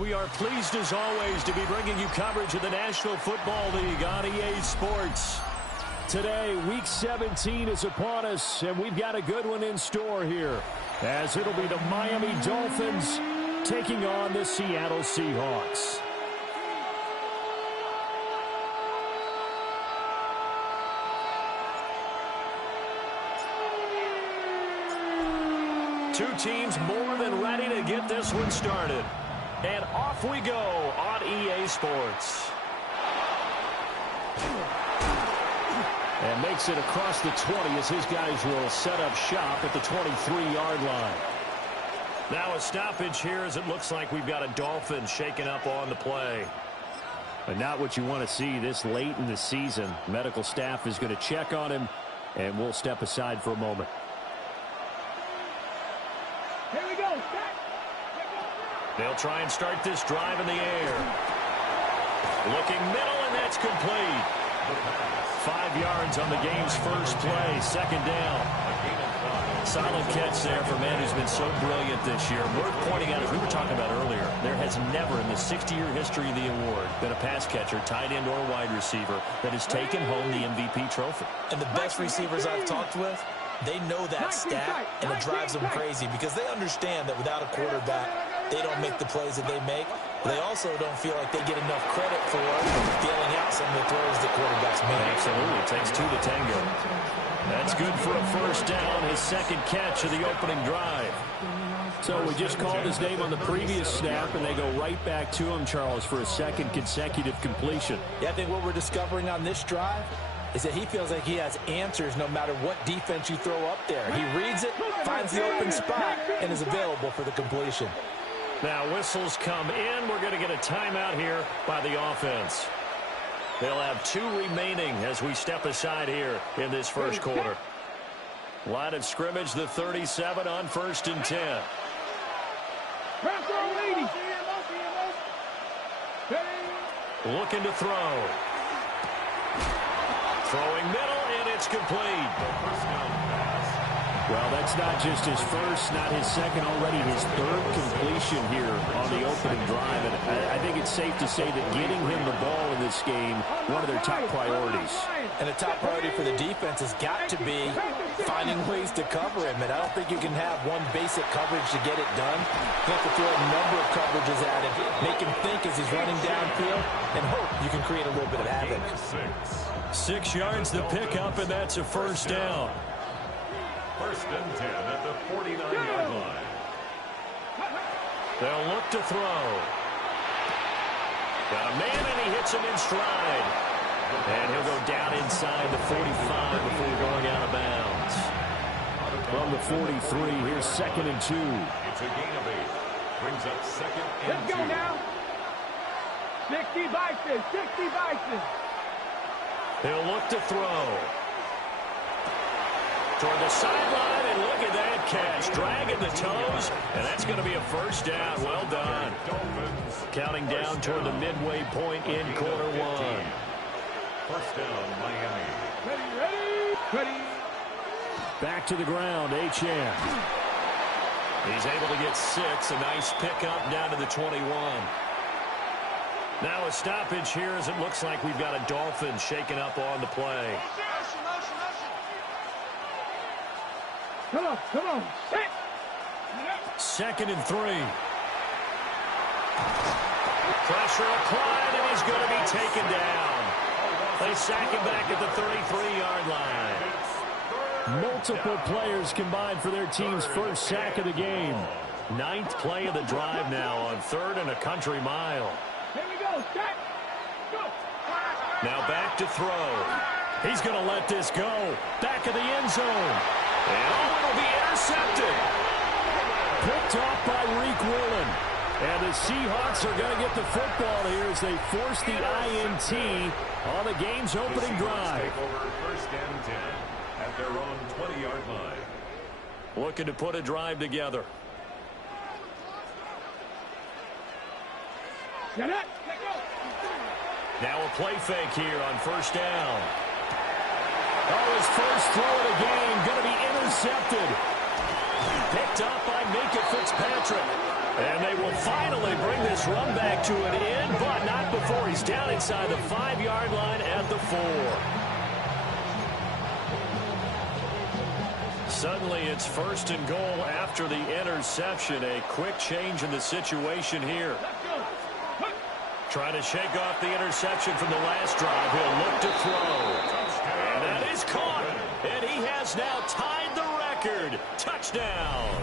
We are pleased, as always, to be bringing you coverage of the National Football League on EA Sports. Today, Week 17 is upon us, and we've got a good one in store here, as it'll be the Miami Dolphins taking on the Seattle Seahawks. Two teams more than ready to get this one started. And off we go on EA Sports. And makes it across the 20 as his guys will set up shop at the 23-yard line. Now a stoppage here as it looks like we've got a Dolphin shaking up on the play. But not what you want to see this late in the season. Medical staff is going to check on him, and we'll step aside for a moment. Here we go. They'll try and start this drive in the air. Looking middle, and that's complete. 5 yards on the game's first play, second down. Solid catch there for a man who's been so brilliant this year. Worth pointing out, as we were talking about earlier, there has never in the 60-year history of the award been a pass catcher, tight end, or wide receiver that has taken home the MVP trophy. And the best receivers I've talked with, they know that stat, and it drives them crazy because they understand that without a quarterback, they don't make the plays that they make. They also don't feel like they get enough credit for dealing out some of the throws that quarterbacks make. Absolutely. It takes two to tango. That's good for a first down, his second catch of the opening drive. So we just called his name on the previous snap, and they go right back to him, Charles, for a second consecutive completion. Yeah, I think what we're discovering on this drive is that he feels like he has answers no matter what defense you throw up there. He reads it, finds the open spot, and is available for the completion. Now whistles come in. We're going to get a timeout here by the offense. They'll have 2 remaining as we step aside here in this first quarter. Line of scrimmage, the 37 on 1st and 10. Looking to throw. Throwing middle, and it's complete. Well, that's not just his first, not his second, already his 3rd completion here on the opening drive. And I think it's safe to say that getting him the ball in this game, one of their top priorities. And a top priority for the defense has got to be finding ways to cover him. And I don't think you can have one basic coverage to get it done. You have to throw a number of coverages at him, make him think as he's running downfield, and hope you can create a little bit of havoc. 6 yards to pick up, and that's a first down. 1st and 10 at the 49-yard line. They'll look to throw. Got a man, and he hits him in stride. And he'll go down inside the 45 before going out of bounds. From the 43, here's 2nd and 2. It's a gain of 8. Brings up 2nd and 2. Let's go now. 60 Bison, 60 Bison. He'll look to throw. Toward the sideline, and look at that catch. Dragging the toes, and that's going to be a first down. Well done. Counting down toward the midway point in quarter 1. First down, Miami. Ready. Back to the ground, Achane. He's able to get 6. A nice pickup down to the 21. Now a stoppage here as it looks like we've got a Dolphin shaking up on the play. Come on. Set. 2nd and 3. Pressure applied, and he's going to be taken down. They sack him back at the 33-yard line. Multiple players combined for their team's first sack of the game. 9th play of the drive now on 3rd and a country mile. Here we go. Set. Go. Now back to throw. He's going to let this go. Back of the end zone. And it'll be intercepted. Picked off by Reek Woolen. And the Seahawks are going to get the football here as they force the INT on the game's opening drive. Take over 1st and 10 at their own 20-yard line. Looking to put a drive together. Now a play fake here on 1st down. Oh, his first throw of the game going to be intercepted. Picked up by Minka Fitzpatrick. And they will finally bring this run back to an end, but not before he's down inside the 5-yard line at the 4. Suddenly it's 1st and goal after the interception. A quick change in the situation here. Trying to shake off the interception from the last drive. He'll look to throw. And that is caught. And he has now tied the record. Touchdown.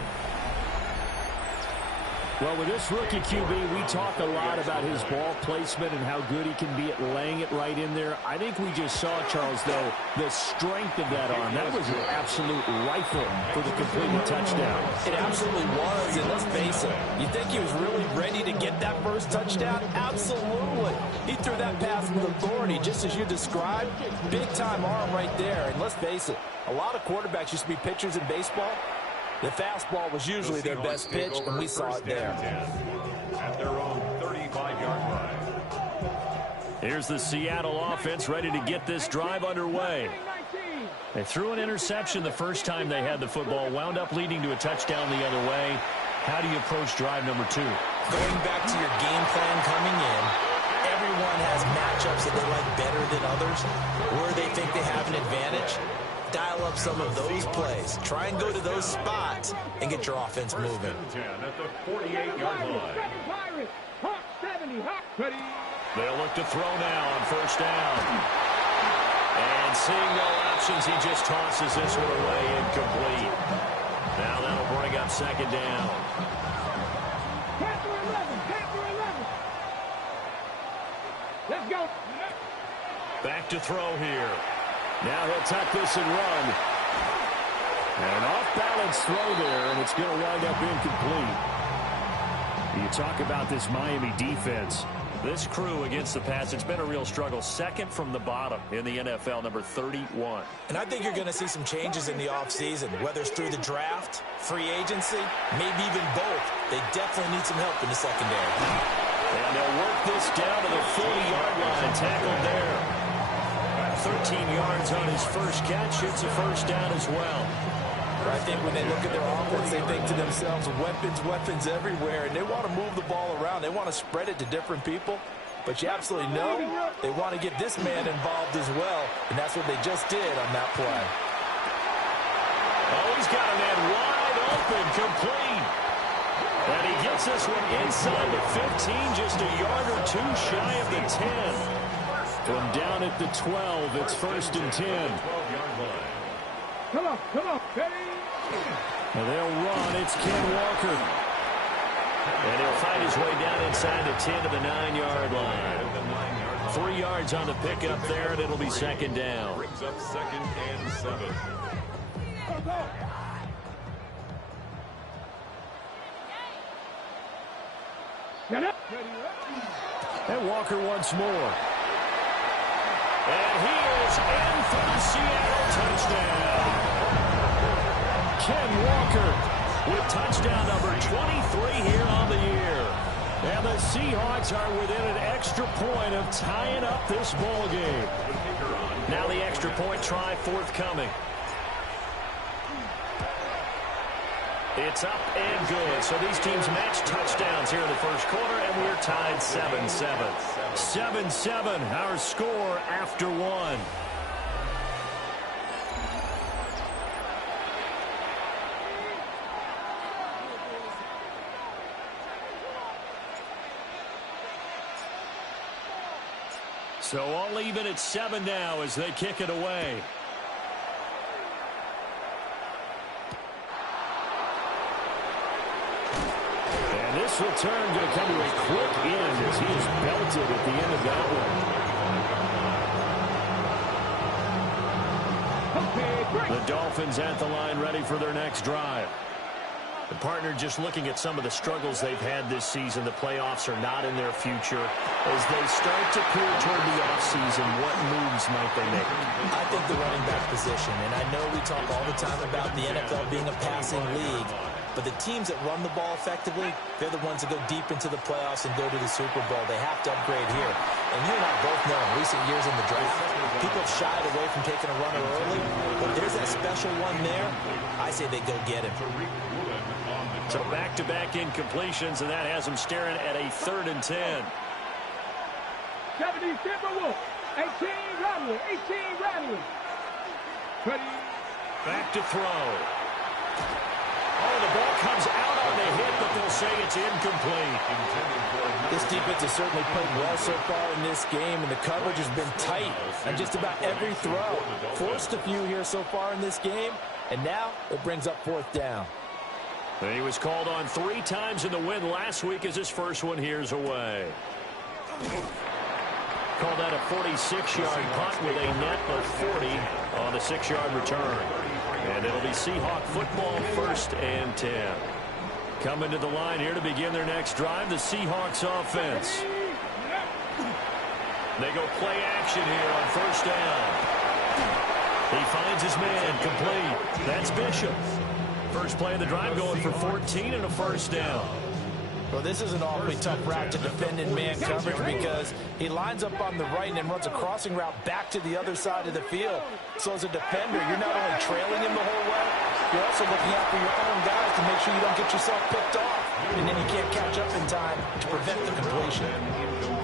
Well, with this rookie QB, we talk a lot about his ball placement and how good he can be at laying it right in there. I think we just saw, Charles, though, the strength of that arm. That was an absolute rifle for the completed touchdown. It absolutely was, and let's face it, you think he was really ready to get that first touchdown? Absolutely. He threw that pass with authority, just as you described. Big-time arm right there, and let's face it, a lot of quarterbacks used to be pitchers in baseball. The fastball was usually their best pitch, and we saw it there. At their own 35-yard line. Here's the Seattle offense ready to get this drive underway. They threw an interception the first time they had the football, wound up leading to a touchdown the other way. How do you approach drive number 2? Going back to your game plan coming in, everyone has matchups that they like better than others, where they think they have an advantage. Dial up some of those plays. Try and go to those spots and get your offense moving. 10 at the 48-yard line. They'll look to throw now on 1st down. And seeing no options, he just tosses this one away incomplete. Now that'll bring up 2nd down. Let's go. Back to throw here. Now he'll tuck this and run. And an off-balance throw there, and it's going to wind up incomplete. You talk about this Miami defense. This crew against the pass, it's been a real struggle. 2nd from the bottom in the NFL, number 31. And I think you're going to see some changes in the offseason, whether it's through the draft, free agency, maybe even both. They definitely need some help in the secondary. And they'll work this down to the 40-yard line. Tackled there. 13 yards on his first catch. It's a 1st down as well. I think when they look at their offense, they think to themselves, weapons everywhere, and they want to move the ball around. They want to spread it to different people. But you absolutely know they want to get this man involved as well, and that's what they just did on that play. Oh, he's got a man wide open, complete. And he gets this one inside the 15, just a yard or 2 shy of the 10. From down at the 12, it's 1st and 10. Come on, ready? And they'll run. It's Ken Walker. And he'll find his way down inside the 10 to the 9-yard line. 3 yards on the pickup there, and it'll be 2nd down. Brings up 2nd and 7. And Walker once more. And he is in for the Seattle touchdown. Ken Walker with touchdown number 23 here on the year. And the Seahawks are within an extra point of tying up this ball game. Now the extra point try forthcoming. It's up and good. So these teams match touchdowns here in the first quarter, and we're tied 7-7. 7-7, our score after 1. So all even at 7 now as they kick it away. And this return going to come to a quick end as he is belted at the end of that one. The Dolphins at the line ready for their next drive. The partner, just looking at some of the struggles they've had this season, the playoffs are not in their future. As they start to peer toward the offseason, what moves might they make? I think the running back position, and I know we talk all the time about the NFL being a passing league, but the teams that run the ball effectively, they're the ones that go deep into the playoffs and go to the Super Bowl. They have to upgrade here. And you and I both know in recent years in the draft, people have shied away from taking a runner early, but there's that special one there. I say they go get him. So back-to-back incompletions, and that has them staring at a 3rd and 10. 70 Timberwolves, 18 Rattler, 18 Rattler. Back to throw. Oh, the ball comes out on the hit, but they'll say it's incomplete. This defense has certainly played well so far in this game, and the coverage has been tight on just about every throw. Forced a few here so far in this game, and now it brings up 4th down. And he was called on 3 times in the win last week as his first one here's away. Called that a 46-yard punt with a net of 40 on the 6-yard return. And it'll be Seahawk football, 1st and 10. Coming to the line here to begin their next drive, the Seahawks offense. They go play action here on 1st down. He finds his man, complete. That's Bishop. First play of the drive going for 14 and a 1st down. Well, this is an awfully tough route to defend in man coverage because he lines up on the right and then runs a crossing route back to the other side of the field. So as a defender, you're not only trailing him the whole way, you're also looking out for your own guys to make sure you don't get yourself picked off. And then you can't catch up in time to prevent the completion.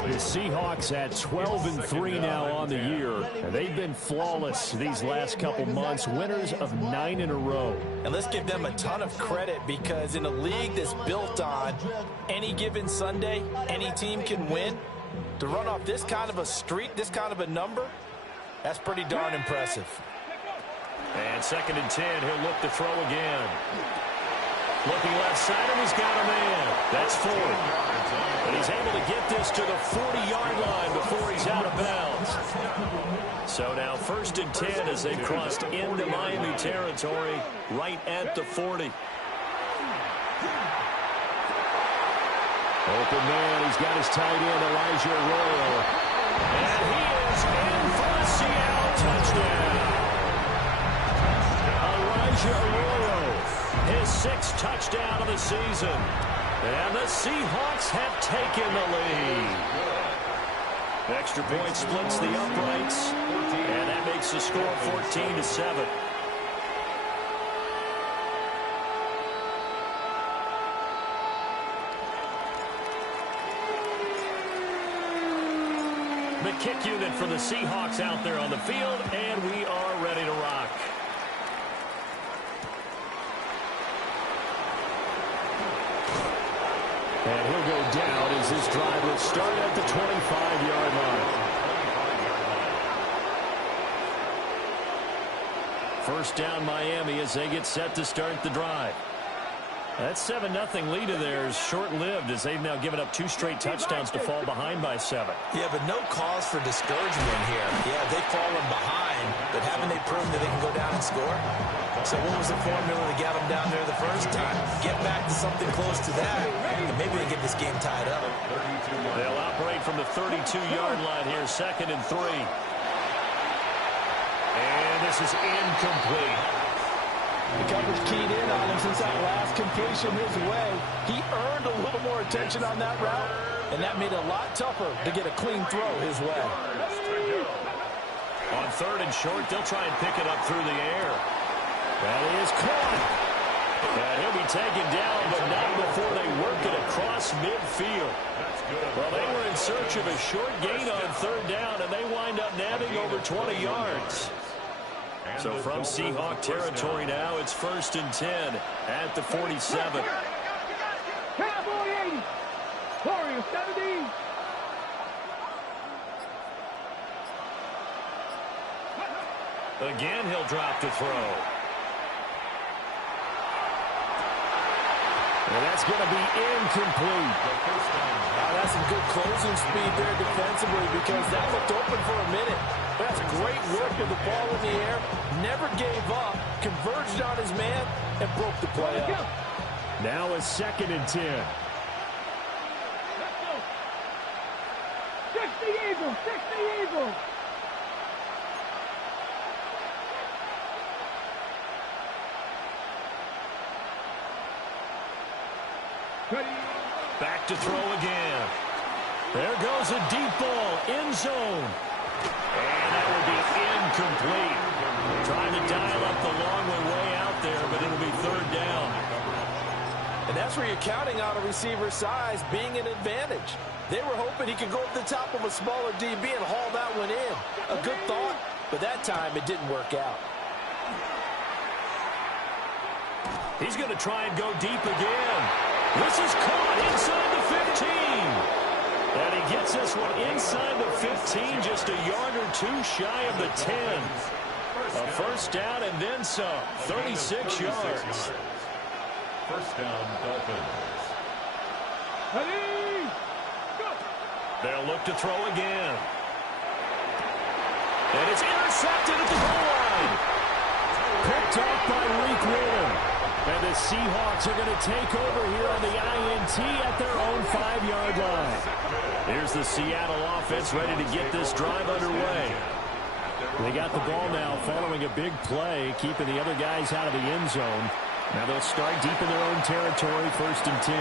The Seahawks at 12-3 now on the year. And they've been flawless these last couple months, winners of 9 in a row. And let's give them a ton of credit because in a league that's built on any given Sunday, any team can win. To run off this kind of a streak, this kind of a number, that's pretty darn impressive. And 2nd and 10, he'll look to throw again. Looking left side, and he's got a man. That's Ford. And he's able to get this to the 40-yard line before he's out of bounds. So now 1st and 10 as they've crossed into Miami territory right at the 40. Open man, he's got his tight end, Elijah Arroyo. And he is in for a Seattle touchdown. Elijah Arroyo, his 6th touchdown of the season. And the Seahawks have taken the lead. Extra point splits the uprights, and that makes the score 14-7. The kick unit for the Seahawks out there on the field, and we are ready to rock. And he'll go down as this drive will start at the 25-yard line. 1st down Miami as they get set to start the drive. That 7-0 lead of theirs short-lived as they've now given up 2 straight touchdowns to fall behind by 7. Yeah, but no cause for discouragement here. Yeah, they've fallen behind, but haven't they proven that they can go down and score? So what was the formula that got them down there the first time? Get back to something close to that, and maybe they get this game tied up. They'll operate from the 32-yard line here, 2nd and 3. And this is incomplete. The coverage keyed in on him since that last completion his way. He earned a little more attention on that route, and that made it a lot tougher to get a clean throw his way. On 3rd and short, they'll try and pick it up through the air. That is caught. And he'll be taken down, but not before they work it across midfield. Well, they were in search of a short gain on 3rd down, and they wind up nabbing over 20 yards. So from Seahawk territory now, it's 1st and 10 at the 47. Cowboy 80. Warriors 70. Again, he'll drop to throw. And that's going to be incomplete. That's some good closing speed there defensively because that looked open for a minute. But that's great work with the ball in the air. Never gave up, converged on his man, and broke the play up. Now a 2nd and 10. Let's go. Fix the Eagle. Fix the Eagle. Back to throw again. There goes a deep ball, end zone. And that will be incomplete. Trying to dial up the long way out there, but it'll be 3rd down. And that's where you're counting on a receiver's size being an advantage. They were hoping he could go up the top of a smaller DB and haul that one in. A good thought, but that time it didn't work out. He's going to try and go deep again. This is caught inside the 15. And he gets this one inside the 15, just a yard or two shy of the 10. A 1st down and then some, 36 yards. 1st down, Dolphins. Ready, go. They'll look to throw again. And it's intercepted at the goal line. Picked off by Reek Williams. And the Seahawks are going to take over here on the INT at their own 5-yard line. Here's the Seattle offense ready to get this drive underway. They got the ball now following a big play, keeping the other guys out of the end zone. Now they'll start deep in their own territory, 1st and 10.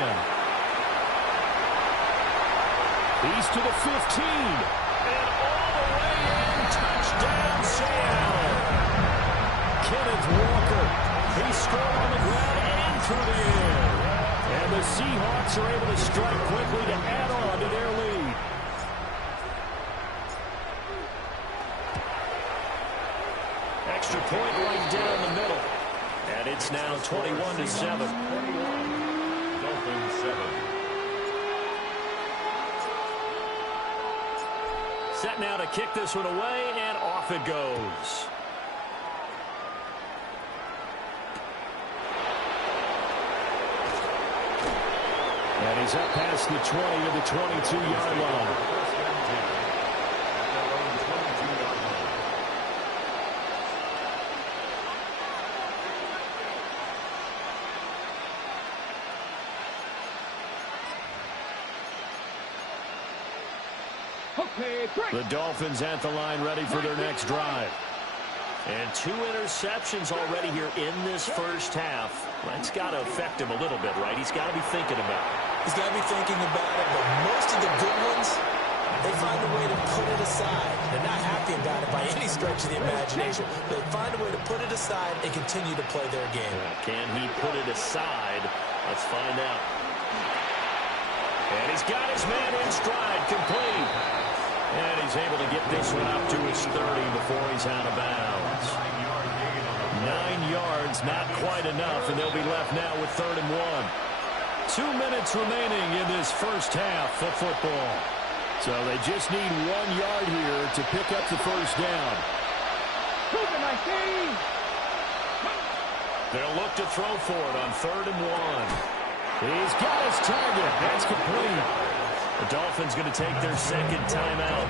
He's to the 15. And all the way in, touchdown Seattle. Kenneth Walker. He scored on the ground and through the air. And the Seahawks are able to strike quickly to add on to their lead. Extra point right down the middle. And it's now 21-7. Dolphins 7. Set now to kick this one away, and off it goes. And he's up past the 20 to the 22-yard line. The Dolphins at the line ready for their next drive. And 2 interceptions already here in this 1st half. That's got to affect him a little bit, right? He's got to be thinking about it. He's got to be thinking about it, but most of the good ones, they find a way to put it aside. They're not happy about it by any stretch of the imagination. They find a way to put it aside and continue to play their game. Can he put it aside? Let's find out. And he's got his man in stride, complete. And he's able to get this one up to his 30 before he's out of bounds. 9 yards, not quite enough, and they'll be left now with 3rd and 1. 2 minutes remaining in this 1st half of football. So they just need 1 yard here to pick up the 1st down. They'll look to throw for it on 3rd and 1. He's got his target. That's complete. The Dolphins going to take their 2nd timeout.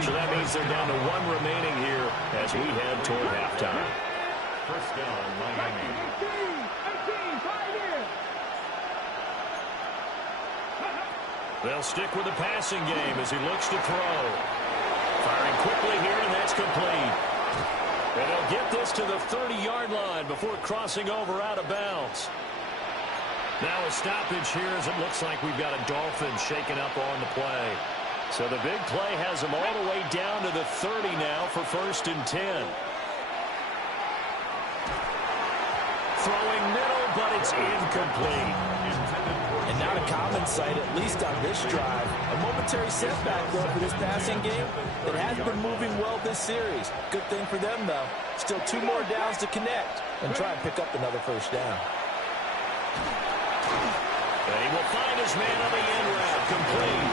So that means they're down to 1 remaining here as we head toward halftime. 1st down, Miami. They'll stick with the passing game as he looks to throw. Firing quickly here, and that's complete. And they'll get this to the 30-yard line before crossing over out of bounds. Now a stoppage here as it looks like we've got a Dolphin shaken up on the play. So the big play has them all the way down to the 30 now for 1st and 10. Throwing middle, but it's incomplete. And not a common sight, at least on this drive. A momentary setback, though, for this passing game. It has been moving well this series. Good thing for them, though. Still 2 more downs to connect and try and pick up another 1st down. And he will find his man on the end route, complete.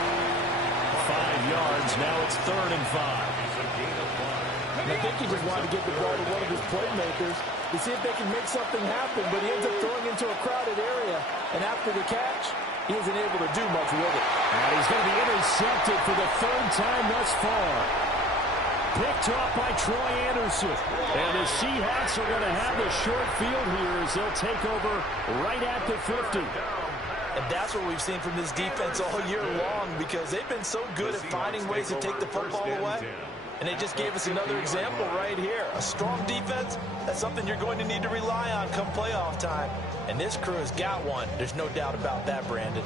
5 yards, now it's 3rd and 5. And I think he just wanted to get the ball to one of his playmakers to see if they can make something happen, but he ends up throwing into a crowded area. And after the catch, he isn't able to do much with it. And he's going to be intercepted for the 3rd time thus far. picked off by Troy Anderson. And the Seahawks are going to have the short field here as they'll take over right at the 50. And that's what we've seen from this defense all year long, because they've been so good at finding ways to take the football away. And they just gave us another example right here. A strong defense, that's something you're going to need to rely on come playoff time. And this crew has got one. There's no doubt about that, Brandon.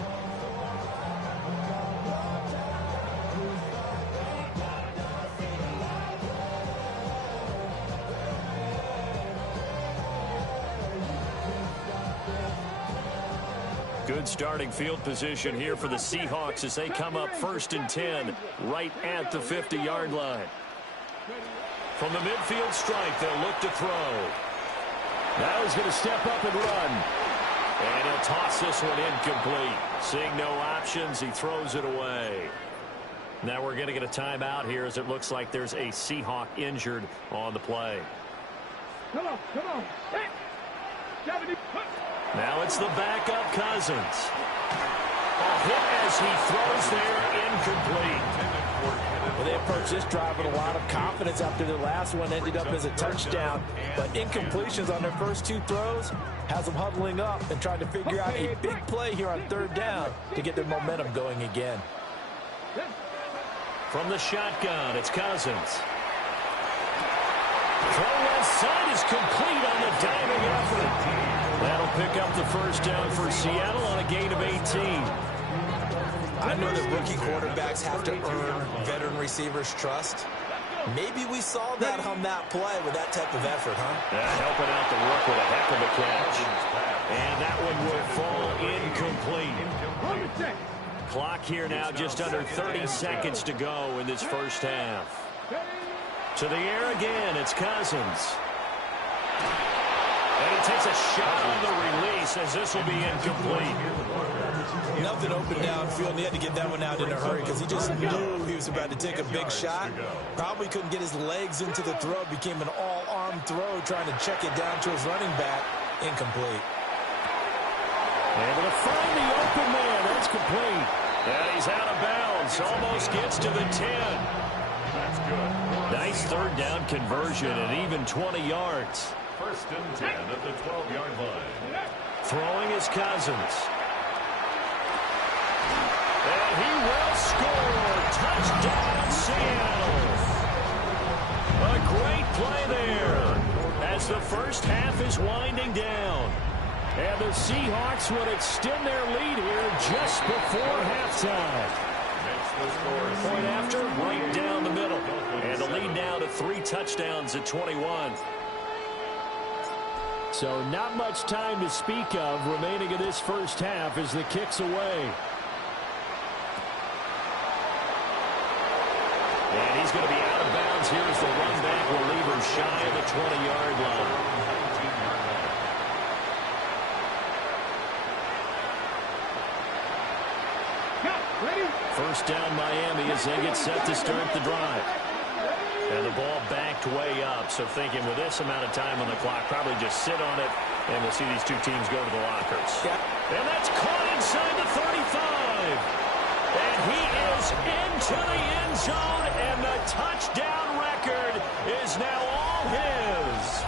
Good starting field position here for the Seahawks as they come up 1st and 10 right at the 50-yard line. From the midfield stripe, they'll look to throw. Now he's going to step up and run. And he'll toss this one incomplete. Seeing no options, he throws it away. Now we're going to get a timeout here as it looks like there's a Seahawk injured on the play. Come on. Hey. 70. Now it's the backup Cousins. A hit as he throws there, incomplete. Well, they approached this drive with a lot of confidence after their last one ended up as a touchdown. But incompletions on their first 2 throws has them huddling up and trying to figure out a big play here on 3rd down to get their momentum going again. From the shotgun, it's Cousins. Throw left side is complete on the diving effort. That'll pick up the first down for Seattle on a gain of 18. I know that rookie quarterbacks have to earn veteran receivers' trust. Maybe we saw that on that play with that type of effort, huh? Helping out the rook with a heck of a catch. And that one will fall incomplete. Clock here now just under 30 seconds to go in this first half. To the air again, it's Cousins. And he takes a shot on the release as this will be incomplete. Nothing open downfield, and he had to get that one out in a hurry because he just knew he was about to take a big shot. Probably couldn't get his legs into the throw. Became an all-arm throw trying to check it down to his running back. Incomplete. Able to find the open man. That's complete. And he's out of bounds. Almost gets to the 10. That's good. Nice 3rd down conversion and even 20 yards. 1st and 10 at the 12-yard line. Throwing is Cousins. And he will score. Touchdown, Seattle. A great play there as the first half is winding down. And the Seahawks would extend their lead here just before halftime. Point after, right down the middle. And the lead now to 3 touchdowns at 21. So not much time to speak of remaining in this first half as the kick's away. And he's going to be out of bounds here as the run back will leave him shy of the 20-yard line. First down Miami as they get set to start the drive. And the ball backed way up, so thinking with this amount of time on the clock, probably just sit on it, and we'll see these two teams go to the lockers. Yep. And that's caught inside the 35. And he is into the end zone, and the touchdown record is now all his.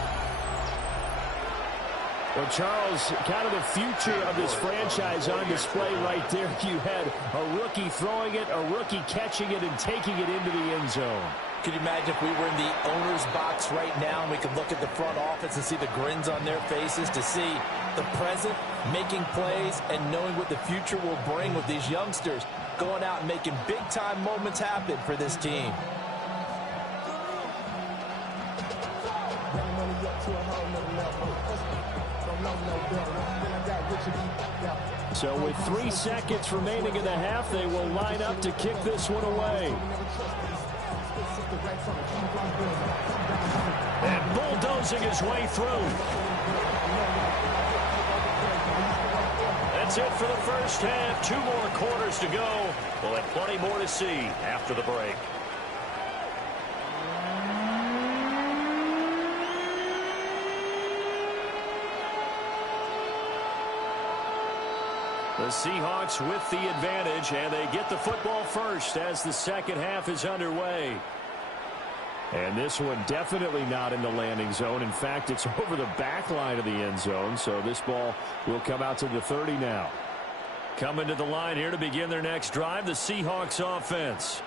Well, Charles, kind of the future of this franchise on display right there. You had a rookie throwing it, a rookie catching it, and taking it into the end zone. Could you imagine if we were in the owner's box right now and we could look at the front office and see the grins on their faces, to see the present making plays and knowing what the future will bring with these youngsters going out and making big-time moments happen for this team. So with 3 seconds remaining in the half, they will line up to kick this one away. And bulldozing his way through. That's it for the first half. 2 more quarters to go. We'll have plenty more to see after the break. The Seahawks with the advantage, and they get the football first as the second half is underway. And this one definitely not in the landing zone. In fact, it's over the back line of the end zone. So this ball will come out to the 30 now. Coming to the line here to begin their next drive, the Seahawks offense.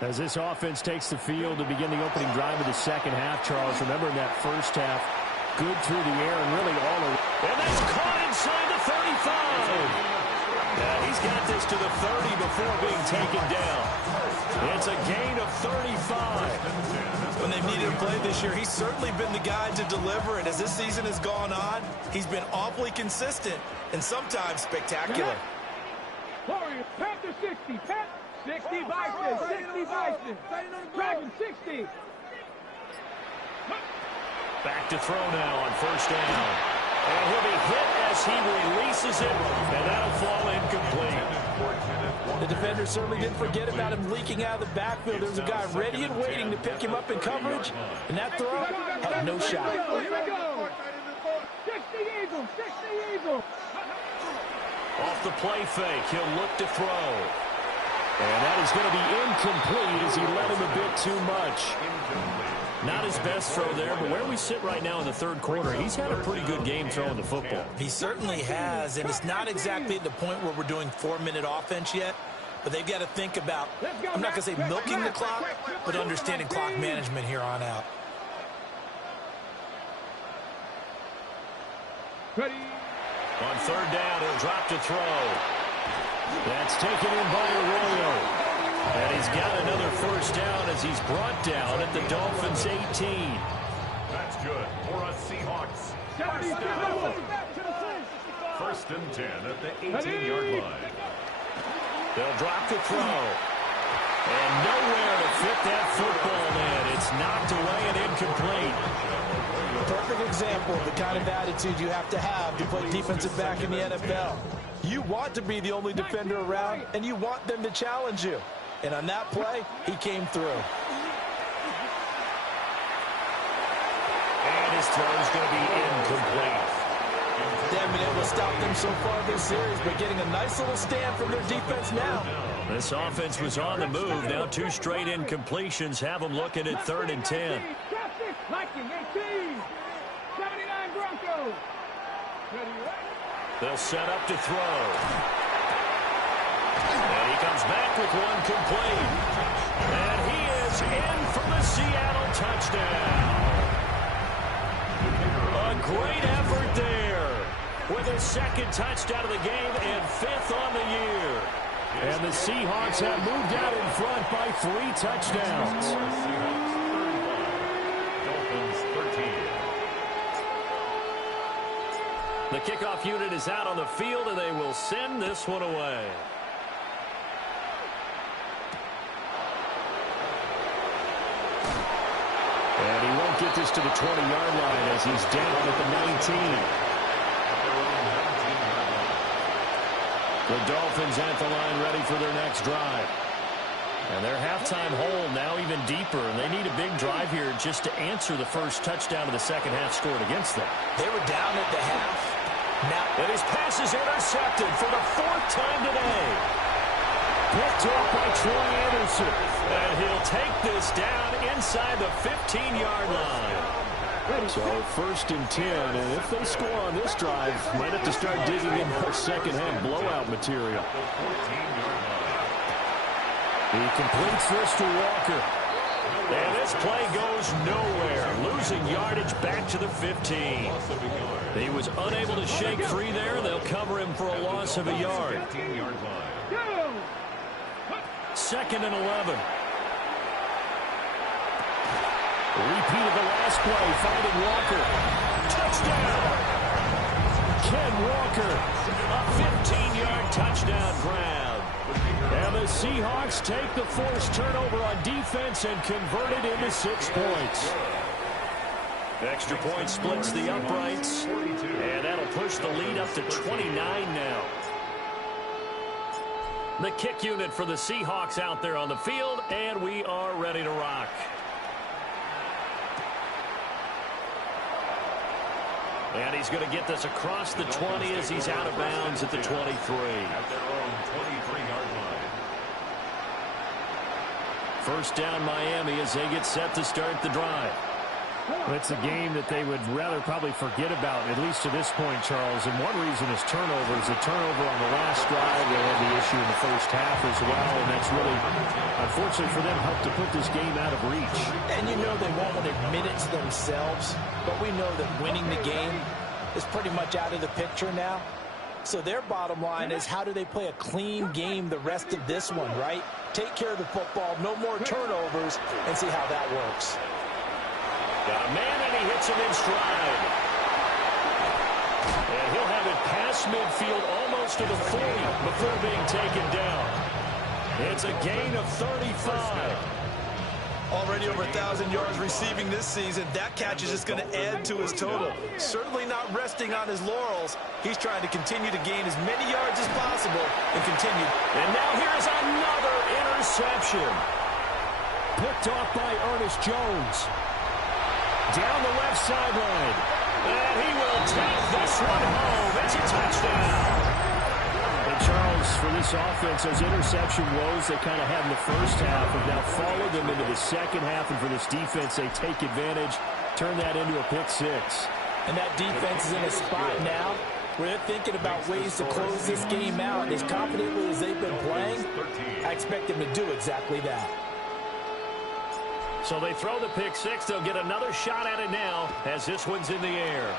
As this offense takes the field to begin the opening drive of the second half, Charles, remember in that first half, good through the air and really all around. And that's caught inside the 35. Yeah, he's got this to the 30 before being taken down. It's a gain of 35. When they've needed to play this year, he's certainly been the guy to deliver. And as this season has gone on, he's been awfully consistent and sometimes spectacular. Warriors, Panther 60, 60 Bison, 60 Bison, Dragon 60. Back to throw now on first down. And he'll be hit as he releases it, and that'll fall incomplete. The defender certainly didn't forget about him leaking out of the backfield. There's a guy ready and waiting to pick him up in coverage, and that throw had no shot. Here we go. 60 Eagles, 60 Eagles. Off the play fake, he'll look to throw. And that is going to be incomplete as he led him a bit too much. Not his best throw there, but where we sit right now in the third quarter, he's had a pretty good game throwing the football. He certainly has, and it's not exactly at the point where we're doing 4-minute offense yet, but they've got to think about, I'm not going to say milking the clock, but understanding clock management here on out. Ready. On third down, he'll drop to throw. That's taken in by Arroyo. And he's got another first down as he's brought down at the Dolphins' 18. That's good for us Seahawks. First and 10 at the 18-yard line. They'll drop to throw. And nowhere to fit that football in. It's knocked away and incomplete. Perfect example of the kind of attitude you have to play defensive back in the NFL. You want to be the only defender around, and you want them to challenge you. And on that play, he came through. And his throw is going to be incomplete. They haven't been able to stop them so far this series, but getting a nice little stand from their defense now. This offense was on the move. Now 2 straight incompletions have them looking at 3rd and 10. Viking 18, 79 Broncos. They'll set up to throw. And he comes back with one complete. And he is in for the Seattle touchdown. A great effort there with his 2nd touchdown of the game and 5th on the year. And the Seahawks have moved out in front by 3 touchdowns. Dolphins 13. The kickoff unit is out on the field, and they will send this one away. And he won't get this to the 20-yard line as he's down at the 19. The Dolphins at the line ready for their next drive. And their halftime hole now even deeper, and they need a big drive here just to answer the first touchdown of the second half scored against them. They were down at the half. Now, and his pass is intercepted for the 4th time today. Picked off by Troy Anderson. And he'll take this down inside the 15-yard line. So 1st and 10, and if they score on this drive, might have to start digging in for second-half blowout material. He completes this to Walker. And this play goes nowhere, losing yardage back to the 15. He was unable to shake free there. They'll cover him for a loss of a yard. 2nd and 11. Repeat of the last play, finding Walker. Touchdown! Ken Walker, a 15-yard touchdown grab. And the Seahawks take the forced turnover on defense and convert it into 6 points. Extra point splits the uprights, and that'll push the lead up to 29 now. The kick unit for the Seahawks out there on the field, and we are ready to rock. And he's going to get this across the 20 as he's out of bounds at the 23. At their own 23-yard line. First down Miami as they get set to start the drive. It's a game that they would rather probably forget about, at least to this point, Charles. And one reason is turnovers. A turnover on the last drive. They had the issue in the first half as well, and that's really, unfortunately for them, helped to put this game out of reach. And you know they won't admit it to themselves, but we know that winning the game is pretty much out of the picture now. So their bottom line is, how do they play a clean game the rest of this one, right? Take care of the football, no more turnovers, and see how that works. Got a man, and he hits him in stride. And he'll have it past midfield almost to the 40 before being taken down. It's a gain of 35. Already over 1,000 yards receiving this season. That catch is just going to add to his total. Certainly not resting on his laurels. He's trying to continue to gain as many yards as possible and continue. And now here's another interception. Picked off by Ernest Jones. Down the left sideline. And he will take this one home. It's a touchdown. And Charles, for this offense, those interception woes they kind of had in the first half have now followed them into the second half. And for this defense, they take advantage, turn that into a pick six. And that defense is in a spot now where they're thinking about ways to close this game out. And as confidently as they've been playing, I expect them to do exactly that. So they throw the pick six. They'll get another shot at it now as this one's in the air.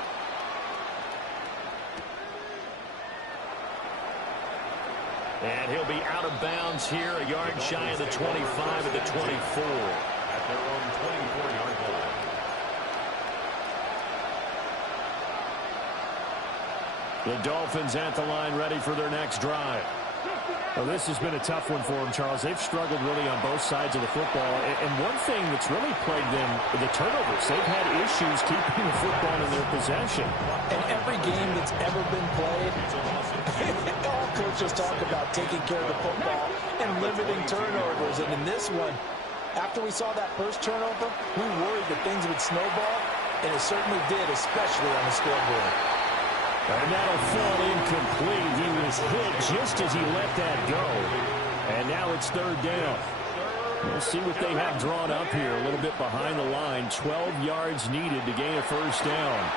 And he'll be out of bounds here, a yard shy of the 25 of the 24. At their own 24-yard line. The Dolphins at the line, ready for their next drive. Well, this has been a tough one for them, Charles. They've struggled really on both sides of the football. And one thing that's really plagued them, the turnovers. They've had issues keeping the football in their possession. And every game that's ever been played, all coaches talk about taking care of the football and limiting turnovers. And in this one, after we saw that first turnover, we worried that things would snowball, and it certainly did, especially on the scoreboard. And that'll fall incomplete. He was hit just as he let that go. And now it's third down. We'll see what they have drawn up here. A little bit behind the line. 12 yards needed to gain a first down.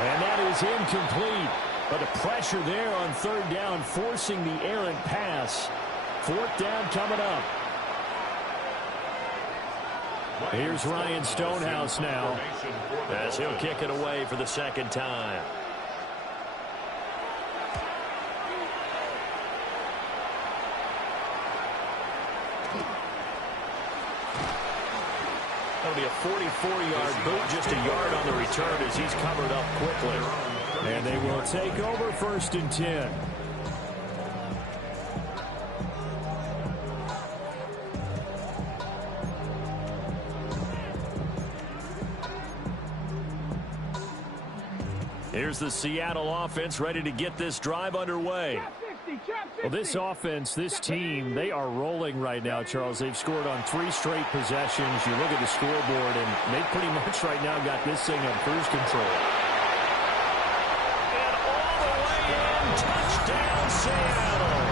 And that is incomplete. But the pressure there on third down, forcing the errant pass. Fourth down coming up. Here's Ryan Stonehouse now, as he'll kick it away for the second time. That'll be a 44-yard boot, just a yard on the return as he's covered up quickly. And they will take over first and 10. Here's the Seattle offense ready to get this drive underway. Well, this offense, this team, they are rolling right now, Charles. They've scored on 3 straight possessions. You look at the scoreboard, and they pretty much right now got this thing on cruise control. And all the way in, touchdown Seattle.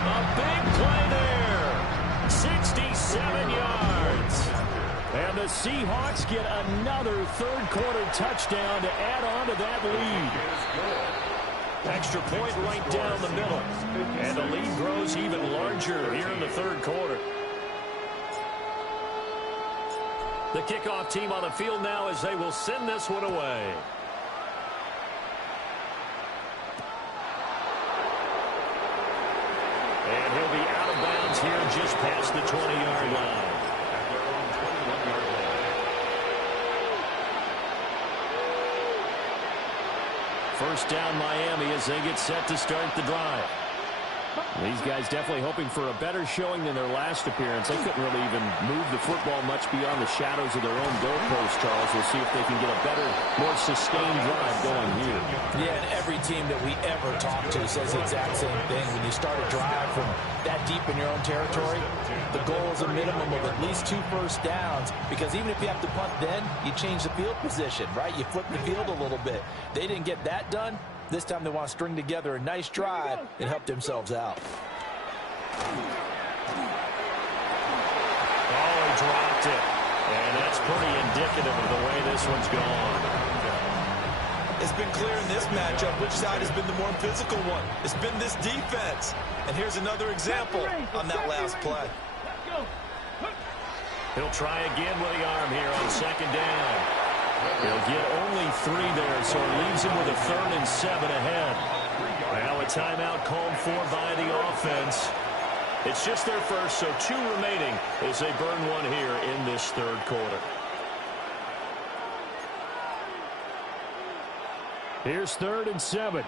A big play there. 67 yards. And the Seahawks get another third-quarter touchdown to add on to that lead. Extra point right down the middle. And the lead grows even larger here in the third quarter. The kickoff team on the field now as they will send this one away. And he'll be out of bounds here just past the 20-yard line. First down Miami as they get set to start the drive. These guys definitely hoping for a better showing than their last appearance. They couldn't really even move the football much beyond the shadows of their own goalpost, Charles. We'll see if they can get a better, more sustained drive going here. Yeah, and every team that we ever talk to says the exact same thing. When you start a drive from that deep in your own territory, the goal is a minimum of at least 2 first downs, because even if you have to punt then, you change the field position, right? You flip the field a little bit. They didn't get that done. This time they want to string together a nice drive and help themselves out. Oh, he dropped it. And that's pretty indicative of the way this one's gone. It's been clear in this matchup which side has been the more physical one. It's been this defense. And here's another example on that last play. He'll try again with the arm here on second down. He'll get only 3 there, so it leaves him with a 3rd and 7 ahead. Now a timeout called for by the offense. It's just their first, so 2 remaining as they burn one here in this 3rd quarter. Here's 3rd and 7.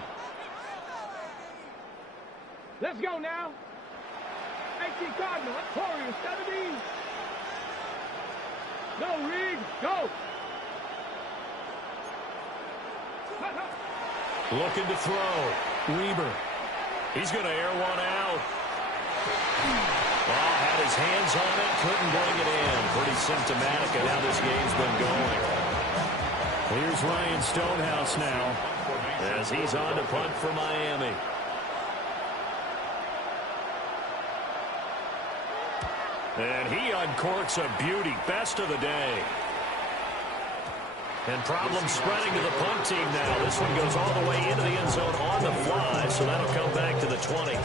Let's go now. 18 Cardinal, Warriors 17. Go, Reed, go. Looking to throw. Weber. He's going to air one out. Oh, had his hands on it, couldn't bring it in. Pretty symptomatic of how this game's been going. Here's Ryan Stonehouse now as he's on to punt for Miami. And he uncorks a beauty. Best of the day. And problems spreading to the punt team now. This one goes all the way into the end zone on the fly, so that'll come back to the 20.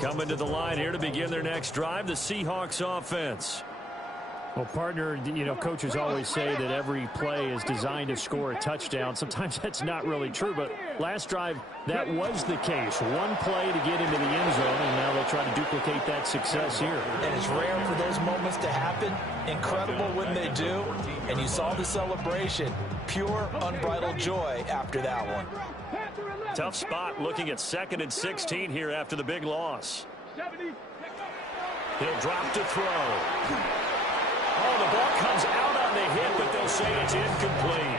Coming to the line here to begin their next drive, the Seahawks offense. Well, partner, you know, coaches always say that every play is designed to score a touchdown. Sometimes that's not really true, but last drive, that was the case. One play to get into the end zone, and now they'll try to duplicate that success here. And it's rare for those moments to happen. Incredible when they do. And you saw the celebration. Pure, unbridled joy after that one. Tough spot looking at 2nd and 16 here after the big loss. He'll drop to throw. Oh, the ball comes out on the hit, but they'll say it's incomplete.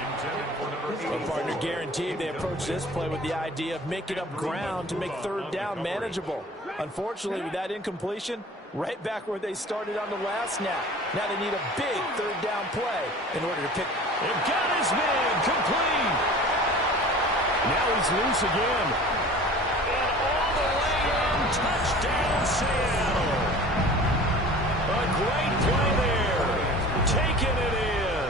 Well, partner, guaranteed they approach this play with the idea of making up ground to make 3rd down manageable. Unfortunately, with that incompletion, right back where they started on the last snap. Now they need a big 3rd down play in order to pick. They've got his man complete. Now he's loose again. And all the way in, touchdown Seattle. A great play there, taking it in.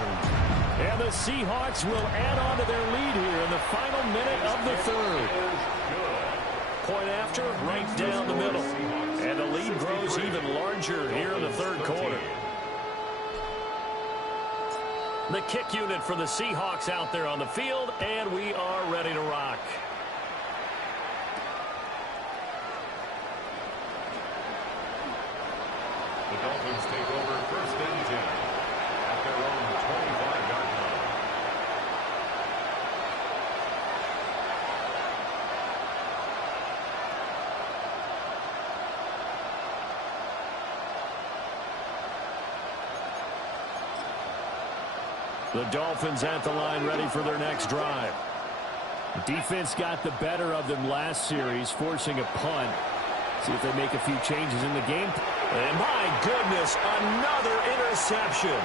And the Seahawks will add on to their lead here in the final minute of the 3rd. Point after, right down the middle. And the lead grows even larger here in the 3rd quarter. The kick unit for the Seahawks out there on the field, and we are ready to rock. The Dolphins take over 1st and 10 at their own 25-yard line. The Dolphins at the line, ready for their next drive. The defense got the better of them last series, forcing a punt. See if they make a few changes in the game. And my goodness, another interception.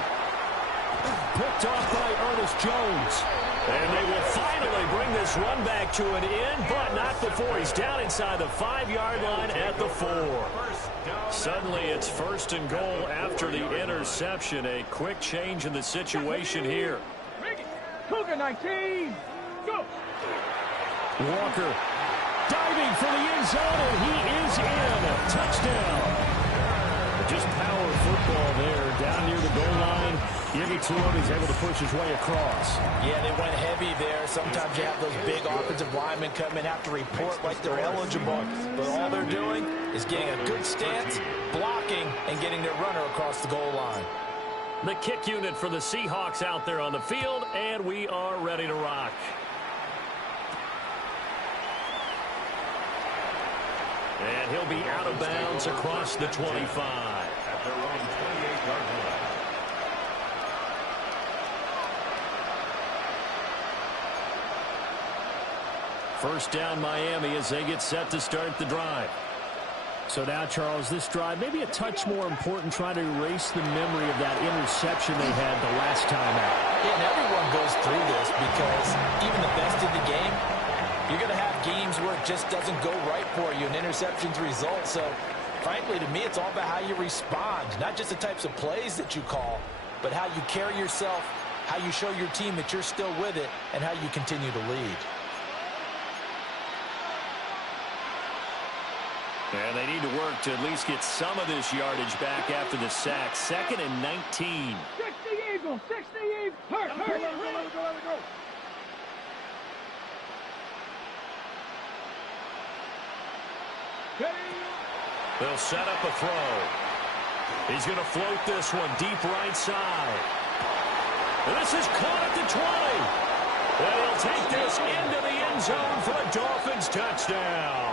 Picked off by Ernest Jones. And they will finally bring this run back to an end, but not before he's down inside the 5-yard line at the 4. Suddenly it's 1st and goal after the interception. A quick change in the situation here. Cougar 19. Go. Walker diving for the end zone, and he is in. Touchdown. Just power football there down near the goal line. Give it to him. He's able to push his way across. Yeah, they went heavy there. Sometimes you have those big offensive linemen come in, have to report like they're eligible. But all they're doing is getting a good stance, blocking, and getting their runner across the goal line. The kick unit for the Seahawks out there on the field, and we are ready to rock. And he'll be out of bounds across the 25. At their own 28-yard line. First down Miami as they get set to start the drive. So now, Charles, this drive maybe a touch more important, trying to erase the memory of that interception they had the last time out. Yeah, and everyone goes through this because even the best in the game, you're going to have games where it just doesn't go right for you, and interceptions result. So, frankly, to me, it's all about how you respond, not just the types of plays that you call, but how you carry yourself, how you show your team that you're still with it, and how you continue to lead. And they need to work to at least get some of this yardage back after the sack. 2nd and 19. 60 Eagles, 60 Eagles. Hurt. Let it go. They'll set up a throw. He's going to float this one deep right side. And this is caught at the 20. And he'll take this into the end zone for a Dolphins touchdown.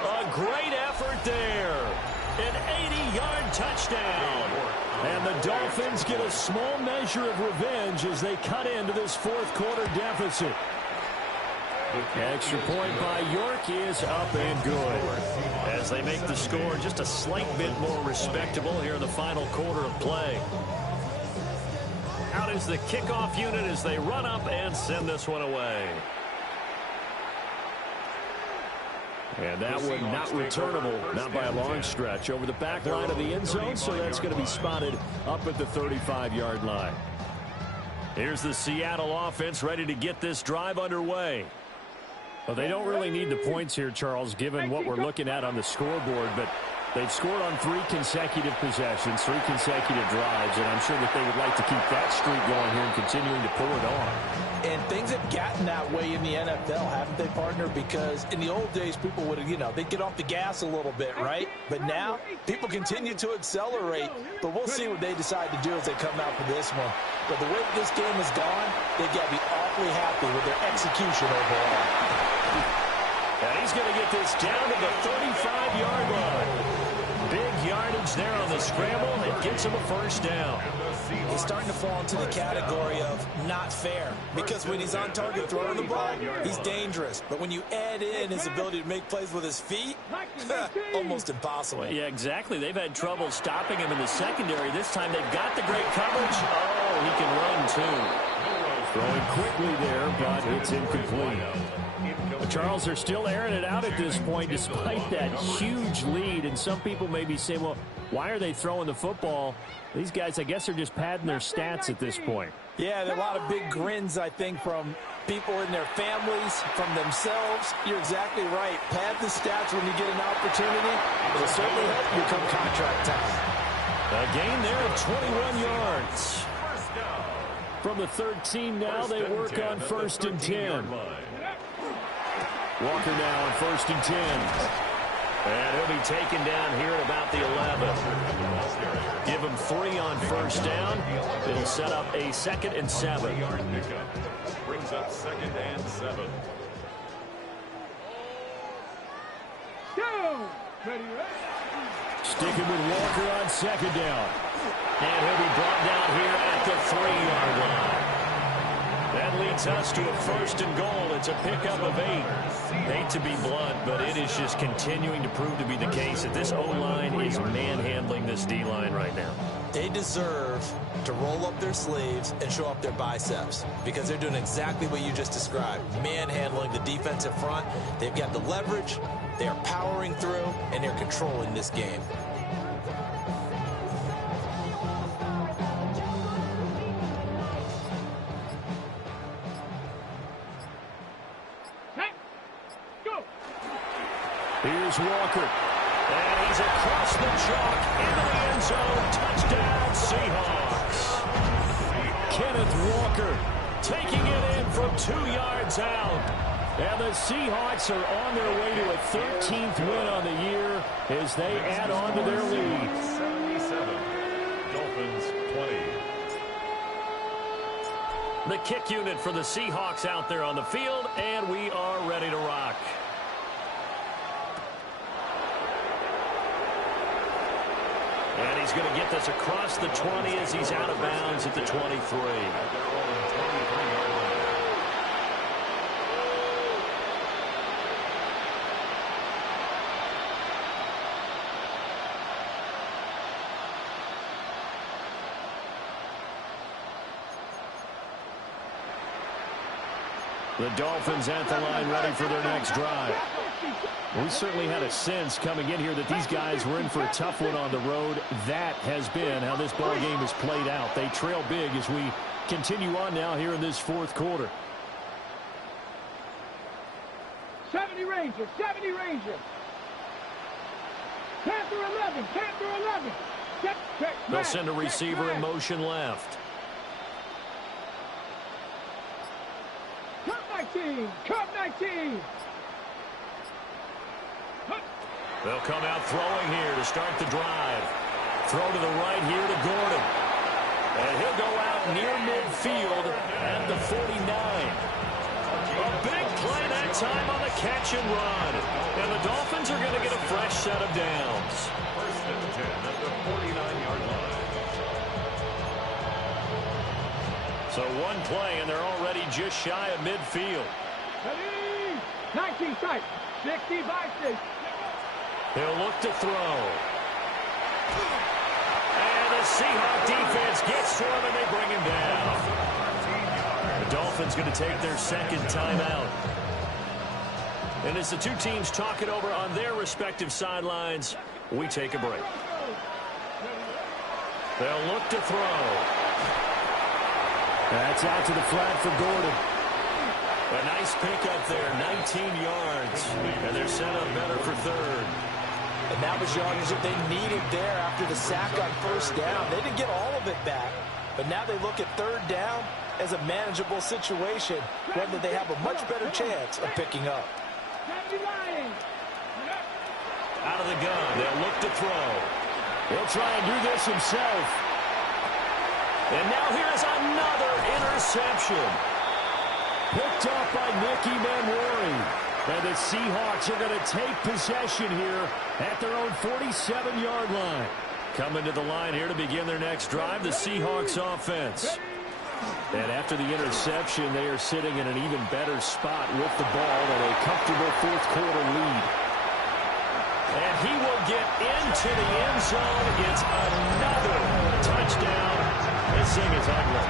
A great effort there. An 80-yard touchdown. And the Dolphins get a small measure of revenge as they cut into this fourth quarter deficit. Extra point by York is up and good, as they make the score just a slight bit more respectable here in the final quarter of play. Out is the kickoff unit as they run up and send this one away. And that one not returnable, not by a long stretch, over the back line of the end zone, so that's going to be spotted up at the 35-yard line. Here's the Seattle offense ready to get this drive underway. Well, they don't really need the points here, Charles, given what we're looking at on the scoreboard, but they've scored on 3 consecutive possessions, 3 consecutive drives, and I'm sure that they would like to keep that streak going here and continuing to pull it on. And things have gotten that way in the NFL, haven't they, partner? Because in the old days, people would, they'd get off the gas a little bit, right? But now, people continue to accelerate. But we'll see what they decide to do as they come out for this one. But the way that this game has gone, they've got to be awfully happy with their execution overall. And he's going to get this down to the 35-yard line. Big yardage there on the scramble. It gets him a first down. He's starting to fall into the category of not fair, because when he's on target throwing the ball, he's dangerous. But when you add in his ability to make plays with his feet, almost impossible. Yeah, exactly. They've had trouble stopping him in the secondary. This time they've got the great coverage. Oh, he can run too. Throwing quickly there, but it's incomplete. Charles, they're still airing it out at this point despite that huge lead. And some people maybe say, well, why are they throwing the football? These guys, I guess, are just padding their stats at this point. Yeah, there are a lot of big grins, I think, from people in their families, from themselves. You're exactly right. Pad the stats when you get an opportunity. It'll certainly help you come contract time. A gain there of 21 yards. From the 13 now, they work on 1st and 10. Walker now on 1st and 10. And he'll be taken down here at about the 11. Give him 3 on 1st down. It'll set up a 2nd and 7. Brings up 2nd and 7. Sticking with Walker on 2nd down. And he'll be brought down here at the 3-yard line. That leads us to a 1st and goal. It's a pickup of 8. Hate to be blunt, but it is just continuing to prove to be the case that this O-line is manhandling this D-line right now. They deserve to roll up their sleeves and show up their biceps, because they're doing exactly what you just described, manhandling the defensive front. They've got the leverage, they are powering through, and they're controlling this game. Here's Walker. And he's across the chalk into the end zone. Touchdown, Seahawks. Kenneth Walker taking it in from 2 yards out. And the Seahawks are on their way to a 13th win on the year as they add on to their lead. 77. Dolphins 20. The kick unit for the Seahawks out there on the field, and we are ready to rock. And he's going to get this across the 20 as he's out of bounds at the 23. The Dolphins at the line ready for their next drive. We certainly had a sense coming in here that these guys were in for a tough one on the road. That has been how this ball game has played out. They trail big as we continue on now here in this fourth quarter. 70 Rangers, 70 Rangers. Panther 11, Panther 11. They'll send a receiver in motion left. Cup 19, Cup 19. They'll come out throwing here to start the drive. Throw to the right here to Gordon. And he'll go out near midfield at the 49. A big play that time on the catch and run. And the Dolphins are going to get a fresh set of downs. First and 10 at the 49-yard line. So one play, and they're already just shy of midfield. 19 tight, 60 by 6. He'll look to throw. And the Seahawks defense gets to him, and they bring him down. The Dolphins going to take their second timeout. And as the two teams talk it over on their respective sidelines, we take a break. They'll look to throw. That's out to the flat for Gordon. A nice pickup there, 19 yards. And they're set up better for third. And that was yardage that they needed there after the sack on first down. They didn't get all of it back, but now they look at third down as a manageable situation, one that they have a much better chance of picking up. Out of the gun, they'll look to throw. He'll try and do this himself. And now here's another interception. Picked off by Nicky Manwari. And the Seahawks are going to take possession here at their own 47-yard line. Coming to the line here to begin their next drive, the Seahawks offense. And after the interception, they are sitting in an even better spot with the ball and a comfortable fourth quarter lead. And he will get into the end zone. It's another touchdown. This thing is ugly.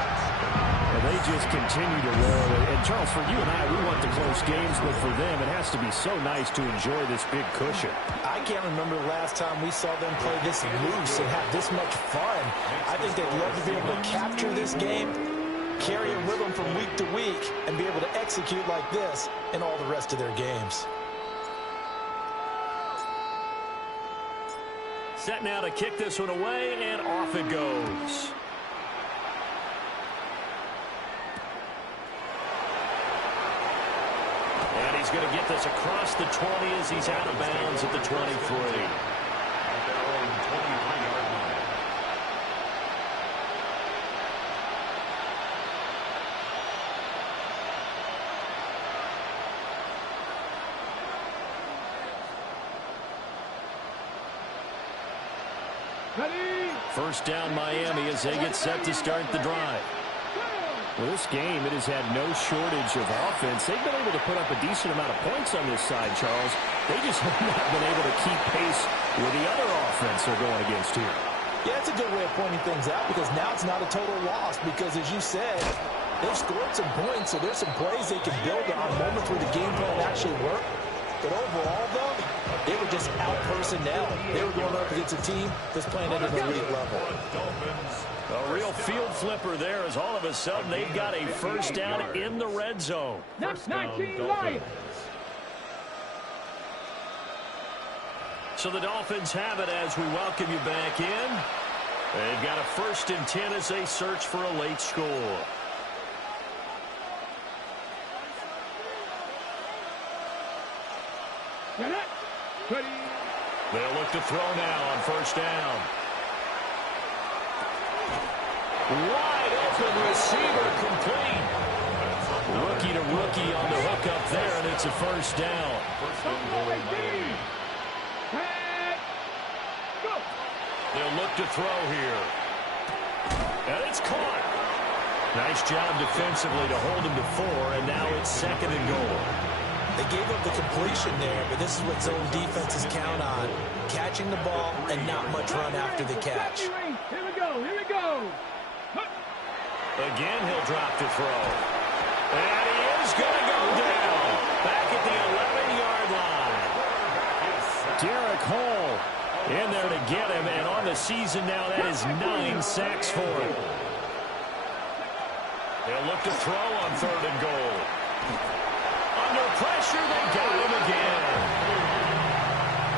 And they just continue to roll. And, Charles, for you and I, we want the close games, but for them, it has to be so nice to enjoy this big cushion. I can't remember the last time we saw them play this loose and have this much fun. I think they'd love to be able to capture this game, carry it with them from week to week, and be able to execute like this in all the rest of their games. Set now to kick this one away, and off it goes. And he's going to get this across the 20 as he's out of bounds at the 23. At their own 23-yard line. First down Miami as they get set to start the drive. Well, this game, it has had no shortage of offense. They've been able to put up a decent amount of points on this side, Charles. They just have not been able to keep pace with the other offense they're going against here. Yeah, it's a good way of pointing things out because now it's not a total loss because, as you said, they've scored some points, so there's some plays they can build on, moments where the game plan actually worked. But overall, though, they were just out-personnel. They were going up against a team that's playing at an elite level. A real field flipper there as all of a sudden they've got a first down in the red zone. Next 19 Lions. So the Dolphins have it as we welcome you back in. They've got a 1st and 10 as they search for a late score. They'll look to throw now on first down. Wide open receiver complete. Rookie to rookie on the hook up there, and it's a first down. They'll look to throw here. And it's caught. Nice job defensively to hold him to 4, and now it's 2nd and goal. They gave up the completion there, but this is what zone defenses count on. Catching the ball and not much run after the catch. Here we go, here we go. Again, he'll drop to throw. And he is going to go get him, and on the season now, that is 9 sacks for him. They'll look to throw on 3rd and goal. Under pressure, they got him again.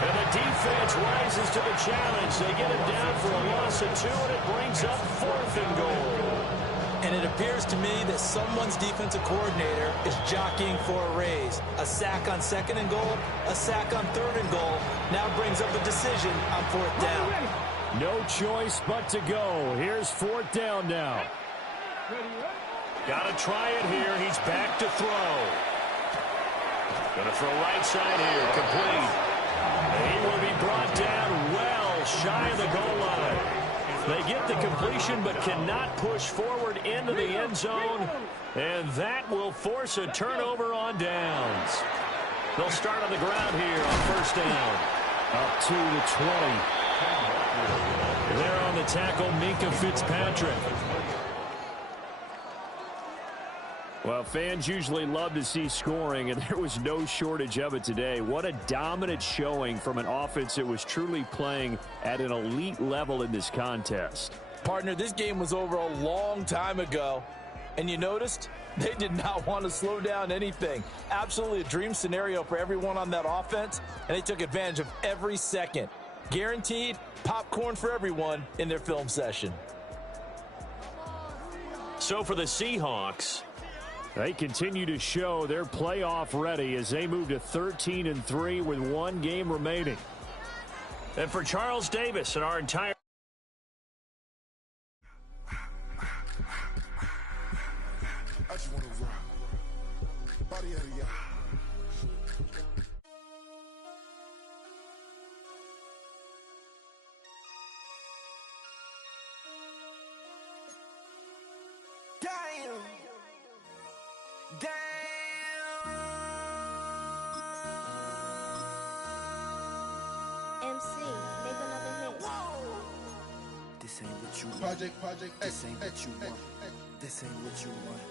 And the defense rises to the challenge. They get him down for a loss of 2, and it brings up 4th and goal. And it appears to me that someone's defensive coordinator is jockeying for a raise. A sack on 2nd and goal, a sack on 3rd and goal now brings up a decision on 4th down. No choice but to go. Here's 4th down now. Got to try it here. He's back to throw. Going to throw right side here. Complete. He will be brought down well shy of the goal line. They get the completion but cannot push forward into the end zone. And that will force a turnover on downs. They'll start on the ground here on 1st down. Up to the 20. There on the tackle, Minkah Fitzpatrick. Well, fans usually love to see scoring, and there was no shortage of it today. What a dominant showing from an offense that was truly playing at an elite level in this contest. Partner, this game was over a long time ago, and you noticed they did not want to slow down anything. Absolutely a dream scenario for everyone on that offense, and they took advantage of every second. Guaranteed popcorn for everyone in their film session. So for the Seahawks, they continue to show they're playoff ready as they move to 13-3 with 1 game remaining. and for Charles Davis and our entire I just want to rock. Body out of y'all. Damn. MC, make another hit. This ain't what you want. Project, This ain't what you want. This ain't what you want.